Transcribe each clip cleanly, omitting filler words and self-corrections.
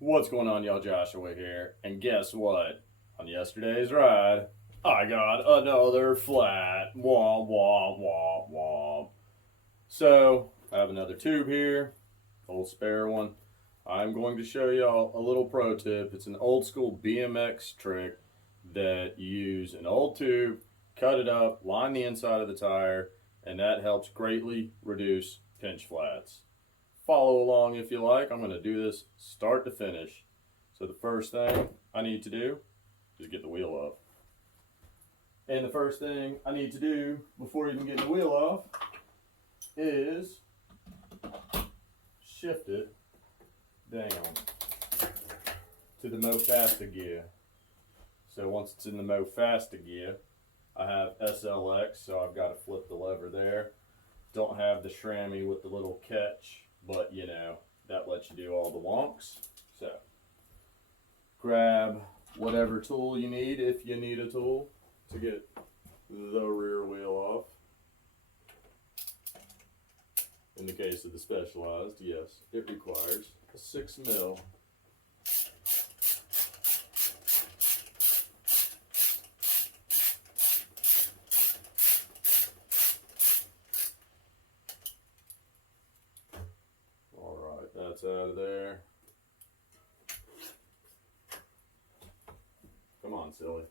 What's going on, y'all? Joshua here. And guess what? On yesterday's ride, I got another flat. Womp, womp, womp, womp. So, I have another tube here, old spare one. I'm going to show y'all a little pro tip. It's an old school BMX trick that you use an old tube, cut it up, line the inside of the tire, and that helps greatly reduce pinch flats. Follow along if you like. I'm going to do this start to finish. So the first thing I need to do is get the wheel off. And the first thing I need to do before even getting the wheel off is shift it down to the Mo Fasta gear. So once it's in the Mo Fasta gear, I have SLX, so I've got to flip the lever there. Don't have the Shrammy with the little catch, but you know, that lets you do all the wonks. So grab whatever tool you need if you need a tool to get the rear wheel off. In the case of the Specialized, yes, it requires a 6mm. Alright, that's out of there. Come on, silly.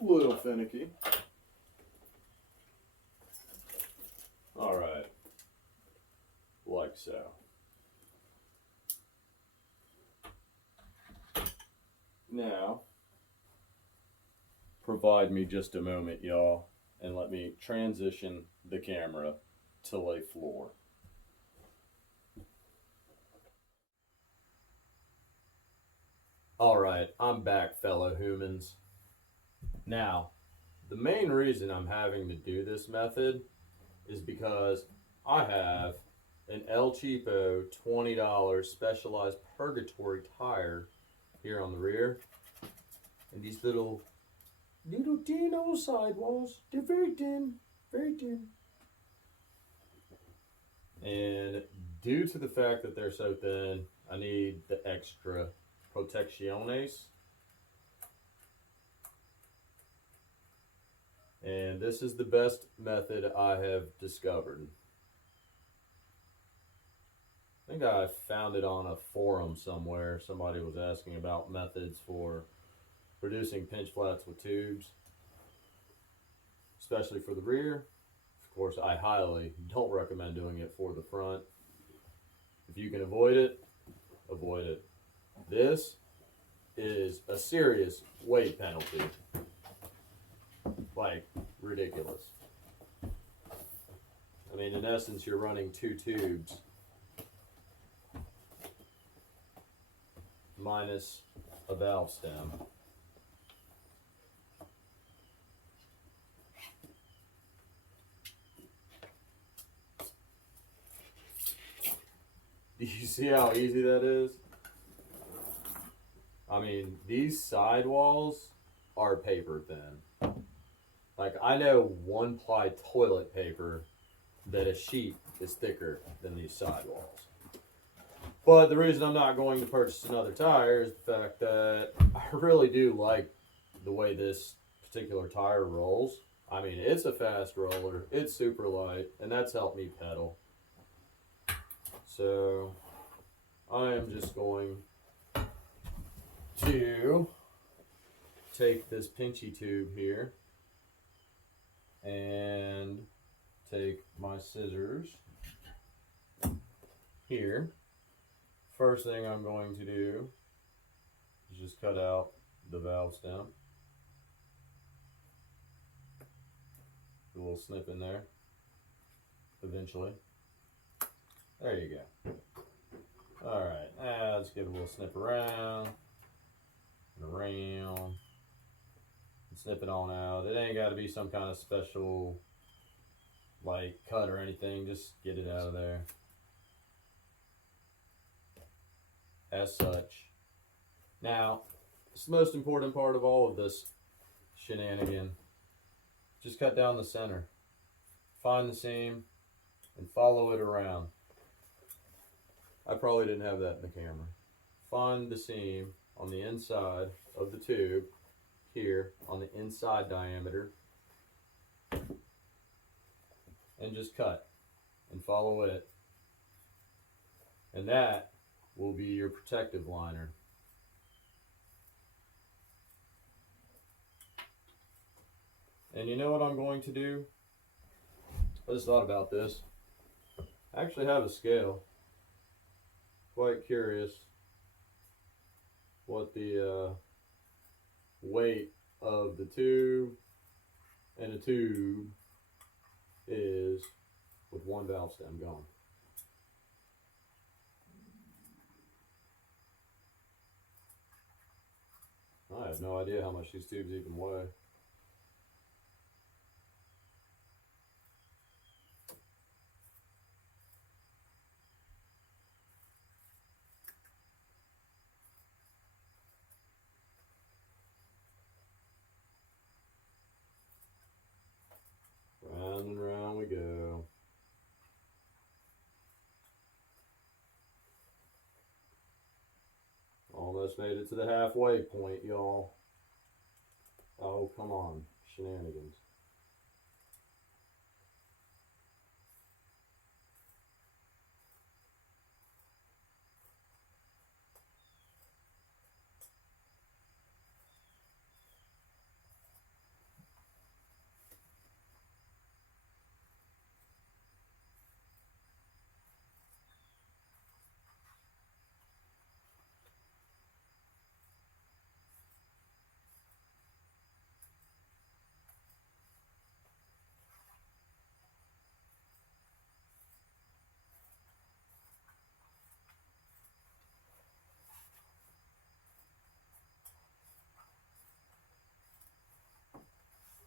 A little finicky. Alright, like so. Now, provide me just a moment, y'all, and let me transition the camera to lay floor. Alright, I'm back, fellow humans. Now, the main reason I'm having to do this method is because I have an El Cheapo $20 Specialized Purgatory tire here on the rear. And these little thin old sidewalls, they're very thin, very thin. And due to the fact that they're so thin, I need the extra protecciones. And this is the best method I have discovered. I think I found it on a forum somewhere. Somebody was asking about methods for reducing pinch flats with tubes, especially for the rear. Of course, I highly don't recommend doing it for the front. If you can avoid it, avoid it. This is a serious weight penalty. Like, ridiculous. I mean, in essence, you're running two tubes minus a valve stem. Do you see how easy that is? I mean, these sidewalls are paper thin. Like, I know one-ply toilet paper that a sheet is thicker than these sidewalls. But the reason I'm not going to purchase another tire is the fact that I really do like the way this particular tire rolls. I mean, it's a fast roller, it's super light, and that's helped me pedal. So, I am just going to take this pinchy tube here and take my scissors here. First thing I'm going to do is just cut out the valve stem. A little snip in there eventually. There you go. Alright, now let's give it a little snip around and around. Snip it on out. It ain't got to be some kind of special like cut or anything. Just get it out of there. As such. Now, it's the most important part of all of this shenanigan. Just cut down the center. Find the seam and follow it around. I probably didn't have that in the camera. Find the seam on the inside of the tube here on the inside diameter and just cut and follow it. And that will be your protective liner. And you know what I'm going to do? I just thought about this. I actually have a scale. Quite curious what the weight of the tube and a tube is with one valve stem gone. I have no idea how much these tubes even weigh. Round and round we go. Almost made it to the halfway point, y'all. Oh, come on. Shenanigans.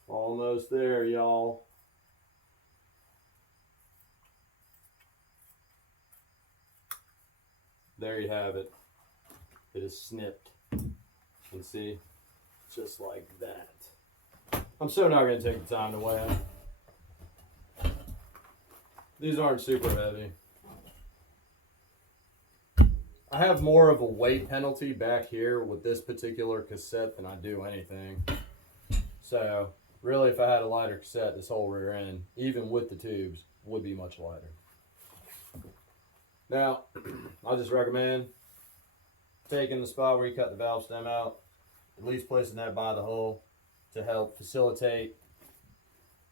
Almost there, y'all. There you have it. It is snipped. And see, just like that. I'm so not going to take the time to weigh them. These aren't super heavy. I have more of a weight penalty back here with this particular cassette than I do anything. So, really, if I had a lighter cassette, this whole rear end, even with the tubes, would be much lighter. Now, I just recommend taking the spot where you cut the valve stem out, at least placing that by the hole to help facilitate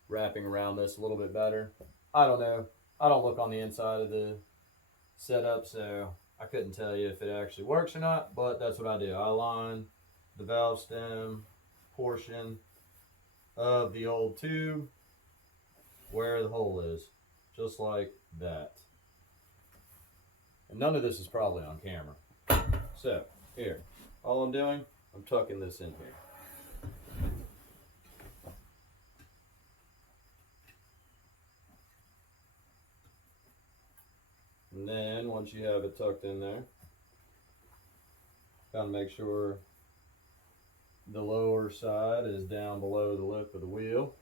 wrapping around this a little bit better. I don't know. I don't look on the inside of the setup, so I couldn't tell you if it actually works or not, but that's what I do. I line the valve stem portion of the old tube where the hole is, just like that. And none of this is probably on camera. So, here, all I'm doing, I'm tucking this in here. And then, once you have it tucked in there, kind of make sure the lower side is down below the lip of the wheel.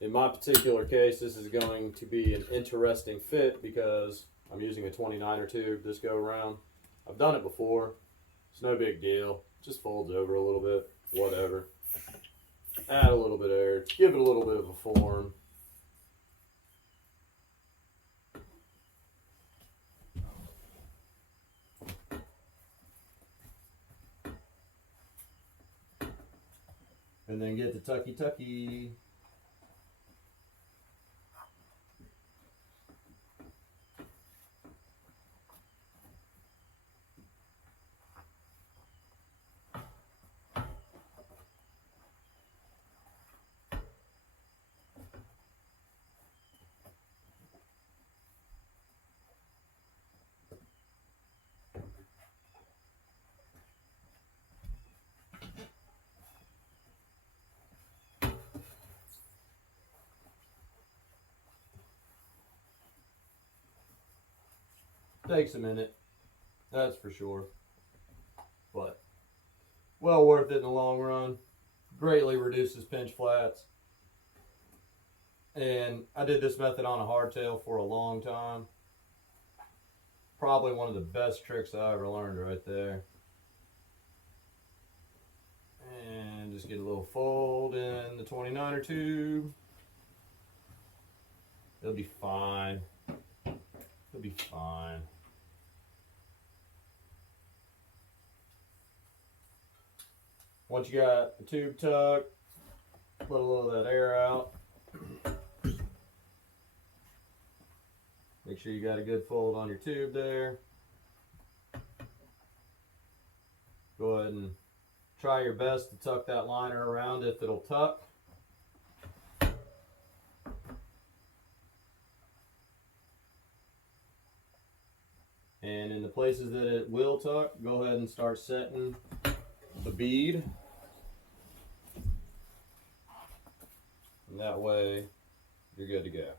In my particular case, this is going to be an interesting fit because I'm using a 29er tube this go around. I've done it before. It's no big deal. Just folds over a little bit, whatever. Add a little bit of air, give it a little bit of a form. And then get the tucky. Takes a minute, that's for sure, but well worth it in the long run. Greatly reduces pinch flats. And I did this method on a hardtail for a long time. Probably one of the best tricks I ever learned right there. And just get a little fold in the 29er tube. It'll be fine. It'll be fine. Once you got the tube tucked, let a little of that air out. Make sure you got a good fold on your tube there. Go ahead and try your best to tuck that liner around if it'll tuck. And in the places that it will tuck, go ahead and start setting the bead. And that way, you're good to go.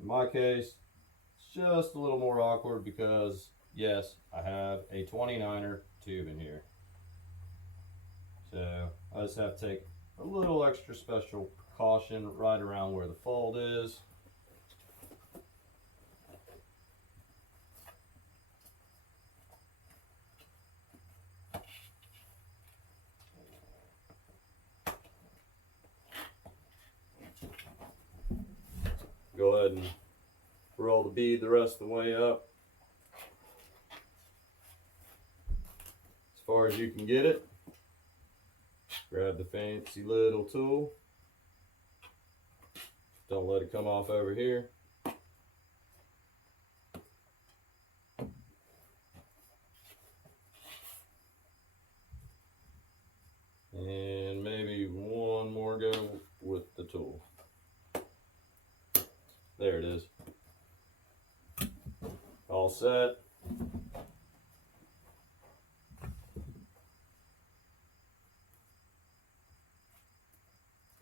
In my case, it's just a little more awkward because, yes, I have a 29er tube in here. So I just have to take a little extra special precaution right around where the fold is. Go ahead and roll the bead the rest of the way up as far as you can get it. Grab the fancy little tool. Don't let it come off over here. And maybe one more go with the tool. There it is. All set.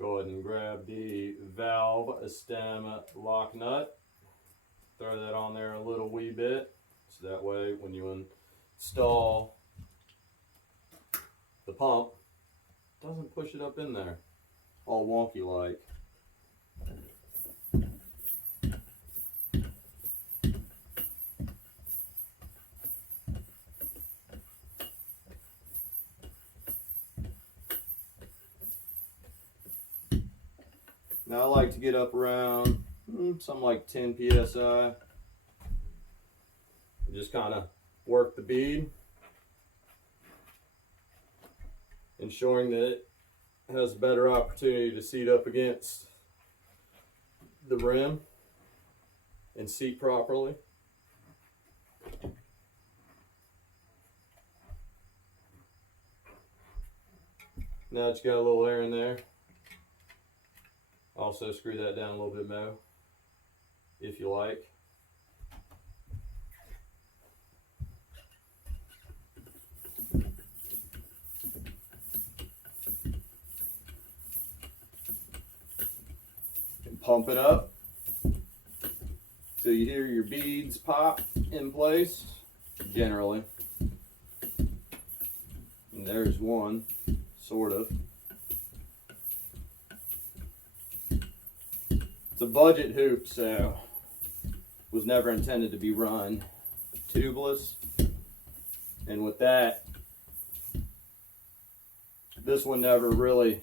Go ahead and grab the valve stem lock nut. Throw that on there a little wee bit, so that way when you install the pump, it doesn't push it up in there all wonky like. Now I like to get up around something like 10 psi. Just kind of work the bead, ensuring that it has a better opportunity to seat up against the rim and seat properly. Now that you got a little air in there, also screw that down a little bit more if you like. And pump it up till you hear your beads pop in place, generally. And there's one, sort of. It's a budget hoop, so was never intended to be run tubeless. And with that, this one never really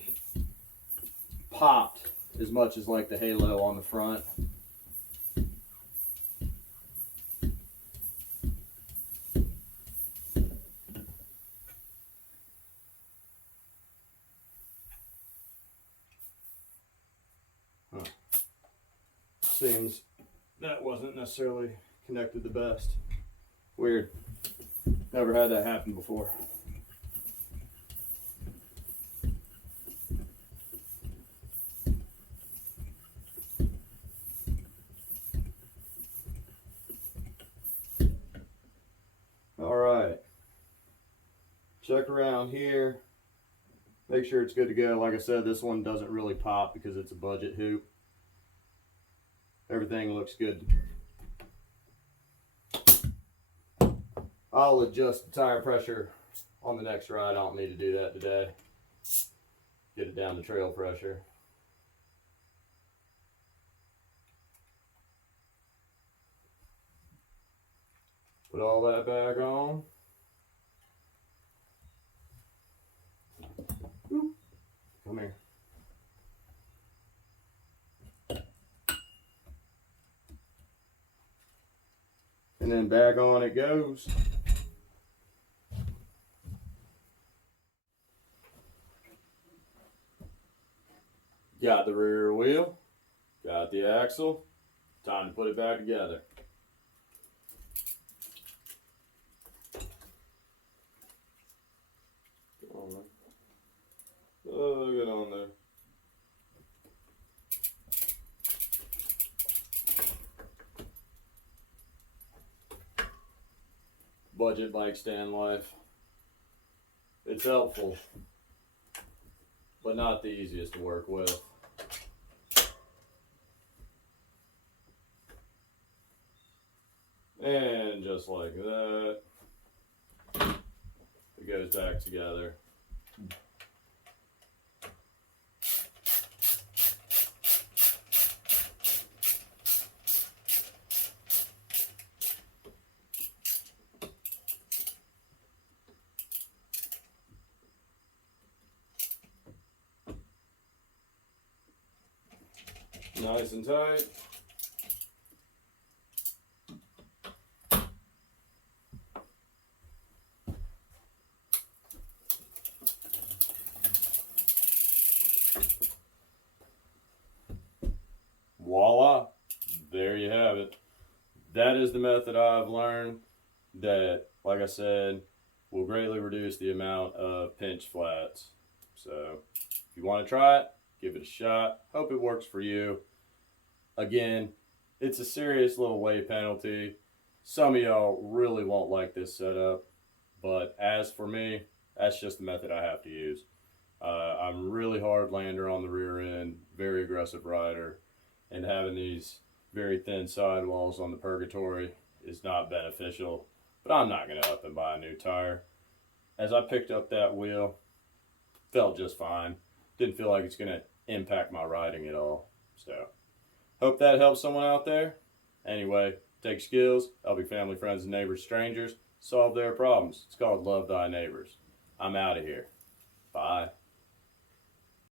popped as much as like the halo on the front. Seems that wasn't necessarily connected the best. Weird. Never had that happen before. All right. Check around here. Make sure it's good to go. Like I said, this one doesn't really pop because it's a budget hoop. Everything looks good. I'll adjust the tire pressure on the next ride. I don't need to do that today. Get it down to trail pressure. Put all that back on. Come here. And then back on it goes. Got the rear wheel, got the axle. Time to put it back together. Get on there. Oh, get on there. Budget bike stand life. It's helpful, but not the easiest to work with. And just like that, it goes back together. Nice and tight. Voila, there you have it. That is the method I've learned that, like I said, will greatly reduce the amount of pinch flats. So if you want to try it, give it a shot. Hope it works for you. Again, it's a serious little weight penalty. Some of y'all really won't like this setup, but as for me, that's just the method I have to use. I'm really hard lander on the rear end, very aggressive rider, and having these very thin sidewalls on the purgatory is not beneficial, but I'm not going to up and buy a new tire. As I picked up that wheel, felt just fine. Didn't feel like it's going to impact my riding at all. So, hope that helps someone out there. Anyway, take skills, helping family, friends, and neighbors, strangers, solve their problems. It's called Love Thy Neighbors. I'm out of here.